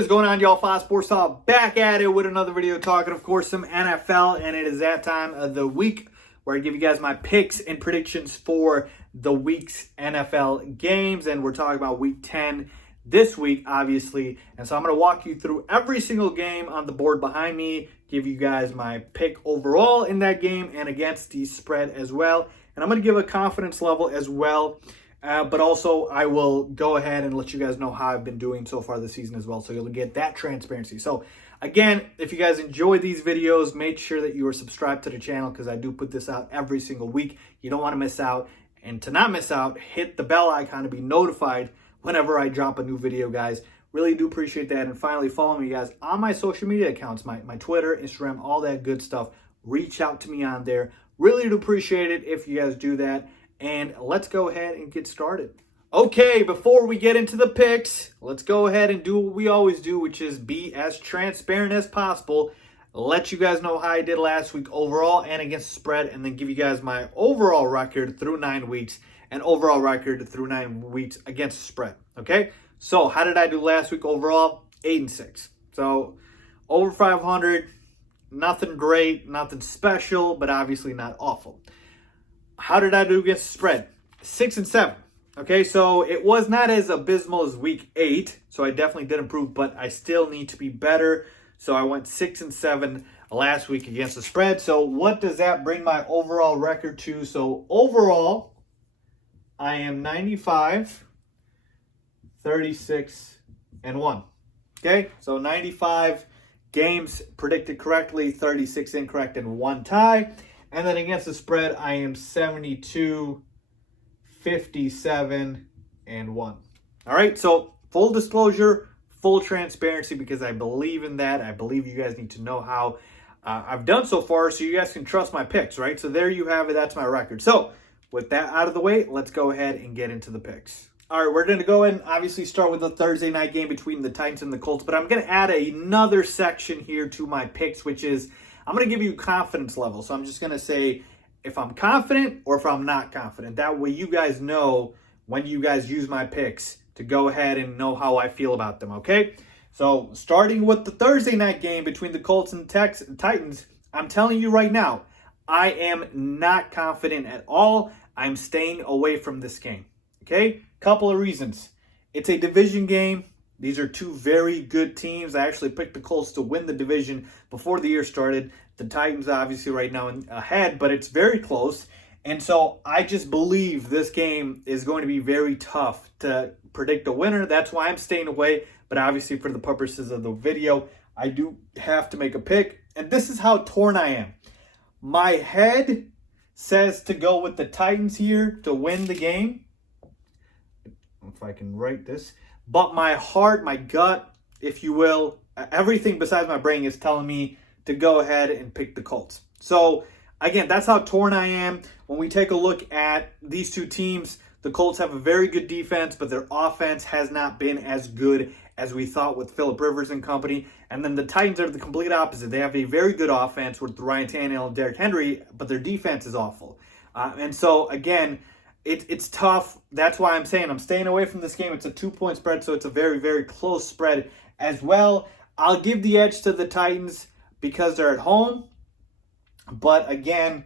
What is going on, y'all? Faiz Sports Talk back at it with another video talking, of course, some NFL, and it is that time of the week where I give you guys my picks and predictions for the week's NFL games, and we're talking about Week 10 this week, obviously, and so I'm going to walk you through every single game on the board behind me, give you guys my pick overall in that game and against the spread as well, and I'm going to give a confidence level as well. But also, I will go ahead and let you guys know how I've been doing so far this season as well, so you'll get that transparency. So, again, if you guys enjoy these videos, make sure that you are subscribed to the channel because I do put this out every single week. You don't want to miss out. And to not miss out, hit the bell icon to be notified whenever I drop a new video, guys. Really do appreciate that. And finally, follow me, guys, on my social media accounts, my Twitter, Instagram, all that good stuff. Reach out to me on there. Really do appreciate it if you guys do that. And let's go ahead and get started. Okay, before we get into the picks, let's go ahead and do what we always do, which is be as transparent as possible. Let you guys know how I did last week overall and against the spread, and then give you guys my overall record through 9 weeks and overall record through 9 weeks against the spread. Okay, so how did I do last week overall? 8-6. So over 500, nothing great, nothing special, but obviously not awful. How did I do against the spread? 6-7. Okay, so it was not as abysmal as week 8, so I definitely did improve, but I still need to be better. So I went 6-7 last week against the spread. So what does that bring my overall record to? So overall, I am 95, 36, and 1. Okay, so 95 games predicted correctly, 36 incorrect, and 1 tie. And then against the spread, I am 72, 57, and 1. All right, so full disclosure, full transparency, because I believe in that. I believe you guys need to know how I've done so far so you guys can trust my picks, right? So there you have it. That's my record. So with that out of the way, let's go ahead and get into the picks. All right, we're going to go ahead and obviously start with the Thursday night game between the Titans and the Colts, but I'm going to add another section here to my picks, which is I'm going to give you confidence level. So I'm just going to say if I'm confident or if I'm not confident. That way you guys know when you guys use my picks to go ahead and know how I feel about them, okay? So starting with the Thursday night game between the Colts and Titans, I'm telling you right now, I am not confident at all. I'm staying away from this game, okay? Couple of reasons. It's a division game. These are two very good teams. I actually picked the Colts to win the division before the year started. The Titans obviously right now ahead, but it's very close. And so I just believe this game is going to be very tough to predict a winner. That's why I'm staying away. But obviously for the purposes of the video, I do have to make a pick. And this is how torn I am. My head says to go with the Titans here to win the game. If I can write this. But my heart, my gut, if you will, everything besides my brain is telling me to go ahead and pick the Colts. So, again, that's how torn I am. When we take a look at these two teams, the Colts have a very good defense, but their offense has not been as good as we thought with Phillip Rivers and company. And then the Titans are the complete opposite. They have a very good offense with Ryan Tannehill and Derrick Henry, but their defense is awful. And so, again, it's tough. That's why I'm saying I'm staying away from this game. It's a 2-point spread, so it's a very, very close spread as well. I'll give the edge to the Titans because they're at home. But again,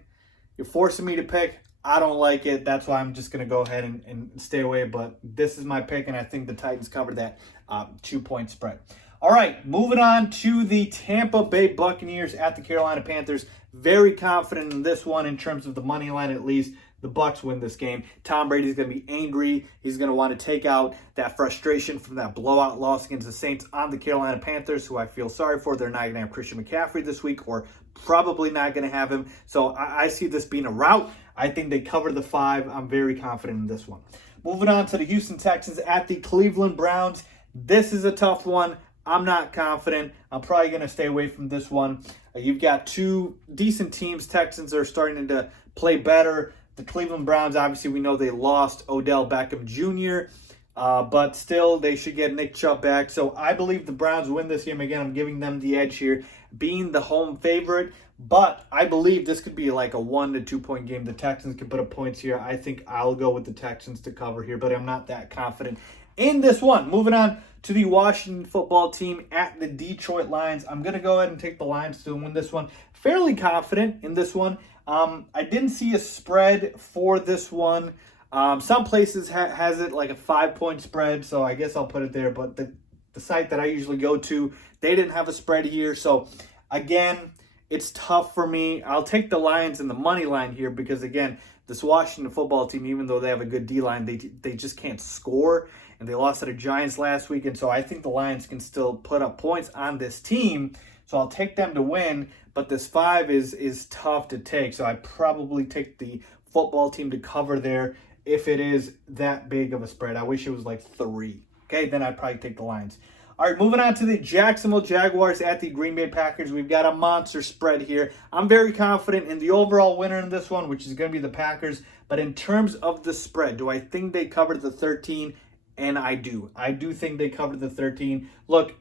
you're forcing me to pick. I don't like it. That's why I'm just going to go ahead and stay away. But this is my pick, and I think the Titans cover that 2-point spread. All right, moving on to the Tampa Bay Buccaneers at the Carolina Panthers. Very confident in this one in terms of the money line, at least. The Bucs win this game. Tom Brady's going to be angry. He's going to want to take out that frustration from that blowout loss against the Saints on the Carolina Panthers, who I feel sorry for. They're not going to have Christian McCaffrey this week, or probably not going to have him. So I see this being a rout. I think they cover the 5. I'm very confident in this one. Moving on to the Houston Texans at the Cleveland Browns. This is a tough one. I'm not confident. I'm probably going to stay away from this one. You've got two decent teams. Texans are starting to play better. The Cleveland Browns, obviously, we know they lost Odell Beckham Jr., but still, they should get Nick Chubb back. So I believe the Browns win this game. Again, I'm giving them the edge here, being the home favorite. But I believe this could be like a 1 to 2 point game. The Texans can put up points here. I think I'll go with the Texans to cover here, but I'm not that confident in this one. Moving on to the Washington football team at the Detroit Lions. I'm going to go ahead and take the Lions to win this one. Fairly confident in this one. I didn't see a spread for this one. Some places has it like a 5-point spread, so I guess I'll put it there. But the site that I usually go to, they didn't have a spread here. So, again, it's tough for me. I'll take the Lions in the money line here because, again, this Washington football team, even though they have a good D-line, they just can't score. And they lost to the Giants last week. And so I think the Lions can still put up points on this team. So I'll take them to win. But this 5 is tough to take. So I probably take the football team to cover there if it is that big of a spread. I wish it was like 3. Okay, then I'd probably take the Lions. All right, moving on to the Jacksonville Jaguars at the Green Bay Packers. We've got a monster spread here. I'm very confident in the overall winner in this one, which is going to be the Packers. But in terms of the spread, do I think they covered the 13? And I do. I do think they covered the 13. Look,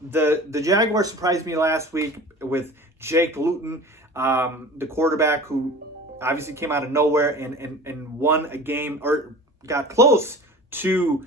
the Jaguars surprised me last week with Jake Luton, the quarterback who obviously came out of nowhere and won a game or got close to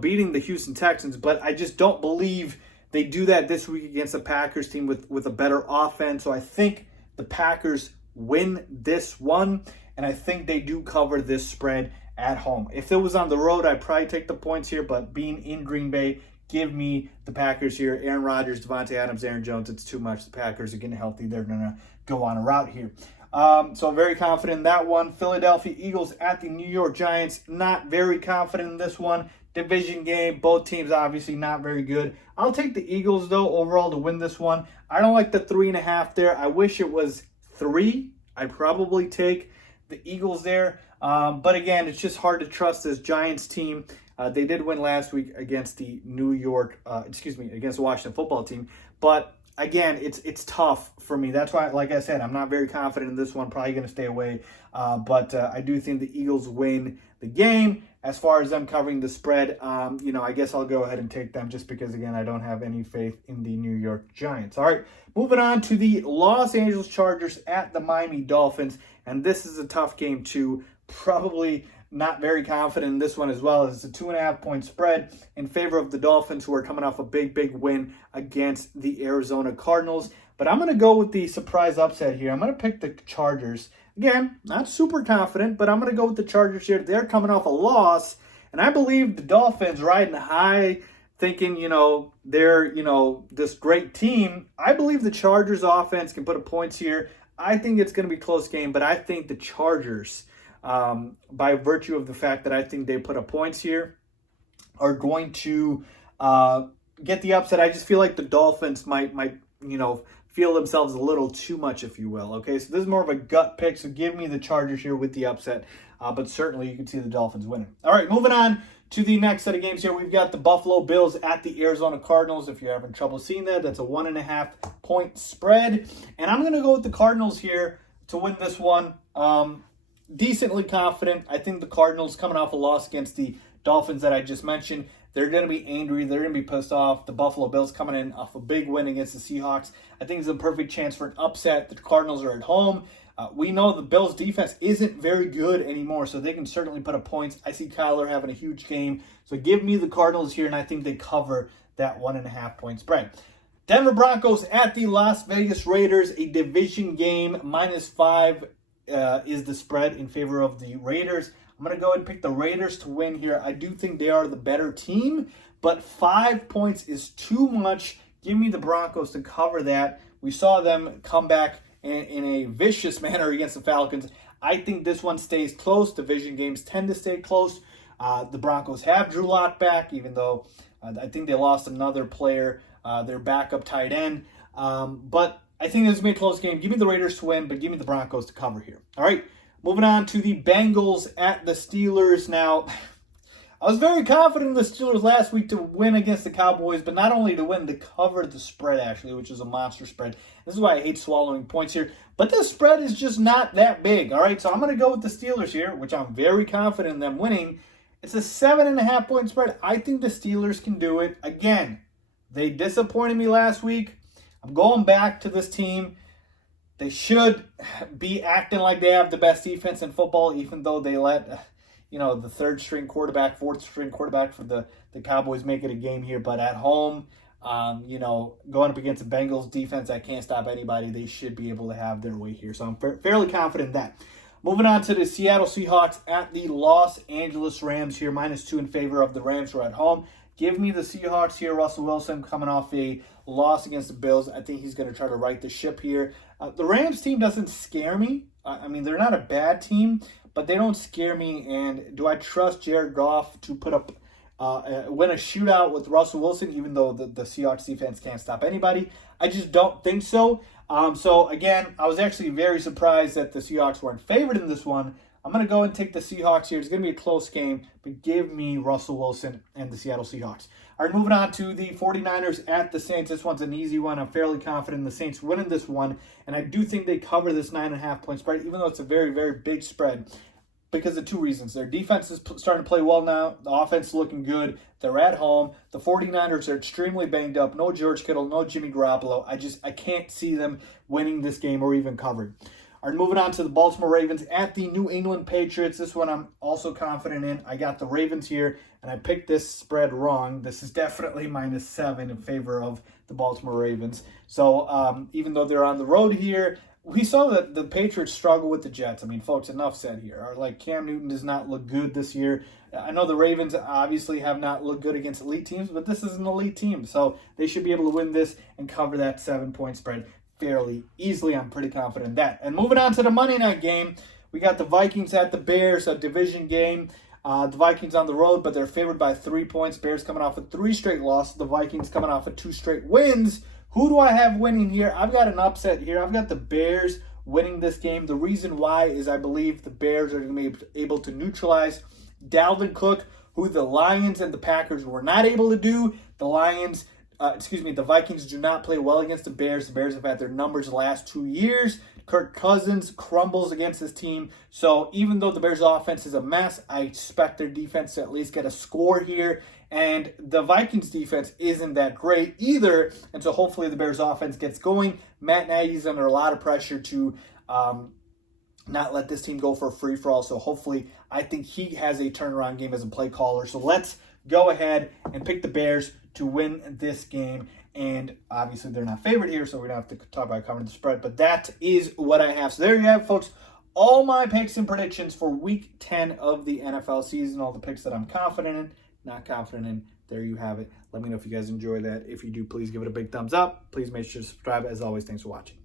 beating the Houston Texans. But I just don't believe they do that this week against the Packers team with a better offense. So I think the Packers win this one, and I think they do cover this spread at home. If it was on the road, I'd probably take the points here, but being in Green Bay, give me the Packers here. Aaron Rodgers, Devontae Adams, Aaron Jones, it's too much. The Packers are getting healthy. They're going to go on a route here. So very confident in that one. Philadelphia Eagles at the New York Giants. Not very confident in this one. Division game. Both teams obviously not very good. I'll take the Eagles, though, overall to win this one. I don't like the 3.5 there. I wish it was 3. I'd probably take the Eagles there. But again, it's just hard to trust this Giants team. They did win last week against the against the Washington football team. But again, it's tough for me. That's why, like I said, I'm not very confident in this one. Probably going to stay away. But I do think the Eagles win the game. As far as them covering the spread, I guess I'll go ahead and take them just because, again, I don't have any faith in the New York Giants. All right, moving on to the Los Angeles Chargers at the Miami Dolphins. And this is a tough game, too. Probably not very confident in this one as well. It's a 2.5-point spread in favor of the Dolphins, who are coming off a big win against the Arizona Cardinals. But I'm going to go with the surprise upset here. I'm going to pick the Chargers. Again, not super confident, but I'm going to go with the Chargers here. They're coming off a loss, and I believe the Dolphins riding high, thinking, they're, this great team. I believe the Chargers offense can put up points here. I think it's going to be a close game, but I think the Chargers, by virtue of the fact that I think they put up points here, are going to get the upset. I just feel like the Dolphins might feel themselves a little too much, if you will. Okay, so this is more of a gut pick, so give me the Chargers here with the upset. But certainly you can see the Dolphins winning. All right, moving on to the next set of games here. We've got the Buffalo Bills at the Arizona Cardinals. If you're having trouble seeing that, that's a 1.5-point spread. And I'm going to go with the Cardinals here to win this one. Decently confident. I think the Cardinals, coming off a loss against the Dolphins that I just mentioned, they're going to be angry. They're going to be pissed off. The Buffalo Bills coming in off a big win against the Seahawks. I think it's a perfect chance for an upset. The Cardinals are at home. We know the Bills' defense isn't very good anymore, so they can certainly put up points. I see Kyler having a huge game. So give me the Cardinals here, and I think they cover that 1.5-point spread. Denver Broncos at the Las Vegas Raiders, a division game. -5 is the spread in favor of the Raiders. I'm going to go ahead and pick the Raiders to win here. I do think they are the better team, but 5 points is too much. Give me the Broncos to cover that. We saw them come back in a vicious manner against the Falcons. I think this one stays close. Division games tend to stay close. The Broncos have Drew Lock back, even though I think they lost another player, their backup tight end. But I think this is going to be a close game. Give me the Raiders to win, but give me the Broncos to cover here. All right, moving on to the Bengals at the Steelers. Now, I was very confident in the Steelers last week to win against the Cowboys, but not only to win, to cover the spread, actually, which is a monster spread. This is why I hate swallowing points here. But the spread is just not that big, all right? So I'm going to go with the Steelers here, which I'm very confident in them winning. It's a 7.5-point spread. I think the Steelers can do it. Again, they disappointed me last week. I'm going back to this team. They should be acting like they have the best defense in football, even though they let the third string quarterback, fourth string quarterback for the Cowboys make it a game here. But at home, going up against the Bengals defense that can't stop anybody, they should be able to have their way here. So I'm fairly confident in that. Moving on to the Seattle Seahawks at the Los Angeles Rams here, -2 in favor of the Rams who are at home. Give me the Seahawks here. Russell Wilson coming off a loss against the Bills. I think he's going to try to right the ship here. The Rams team doesn't scare me. I mean, they're not a bad team, but they don't scare me. And do I trust Jared Goff to put up win a shootout with Russell Wilson, even though the Seahawks defense can't stop anybody? I just don't think so. So, again, I was actually very surprised that the Seahawks weren't favored in this one. I'm going to go and take the Seahawks here. It's going to be a close game, but give me Russell Wilson and the Seattle Seahawks. All right, moving on to the 49ers at the Saints. This one's an easy one. I'm fairly confident in the Saints winning this one, and I do think they cover this 9.5-point spread, even though it's a very, very big spread, because of two reasons. Their defense is starting to play well now. The offense is looking good. They're at home. The 49ers are extremely banged up. No George Kittle, no Jimmy Garoppolo. I can't see them winning this game or even covering. All right, moving on to the Baltimore Ravens at the New England Patriots. This one I'm also confident in. I got the Ravens here, and I picked this spread wrong. This is definitely -7 in favor of the Baltimore Ravens. So even though they're on the road here, we saw that the Patriots struggle with the Jets. I mean, folks, enough said here. Like, Cam Newton does not look good this year. I know the Ravens obviously have not looked good against elite teams, but this is an elite team. So they should be able to win this and cover that 7-point spread fairly easily. I'm pretty confident in that. And moving on to the Monday night game, we got the Vikings at the Bears, a division game. The Vikings on the road, but they're favored by 3 points. Bears coming off of 3 straight losses. The Vikings coming off of 2 straight wins. Who do I have winning here? I've got an upset here. I've got the Bears winning this game. The reason why is I believe the Bears are going to be able to neutralize Dalvin Cook, who the Lions and the Packers were not able to do. The Vikings do not play well against the Bears. The Bears have had their numbers the last 2 years. Kirk Cousins crumbles against this team. So even though the Bears' offense is a mess, I expect their defense to at least get a score here. And the Vikings' defense isn't that great either. And so hopefully the Bears' offense gets going. Matt Nagy's under a lot of pressure to not let this team go for a free-for-all. So hopefully I think he has a turnaround game as a play caller. So let's go ahead and pick the Bears to win this game. And obviously they're not favored here, so we don't have to talk about covering the spread. But that is what I have. So there you have it, folks. All my picks and predictions for Week 10 of the NFL season. All the picks that I'm confident in, not confident in. There you have it. Let me know if you guys enjoy that. If you do, please give it a big thumbs up. Please make sure to subscribe. As always, thanks for watching.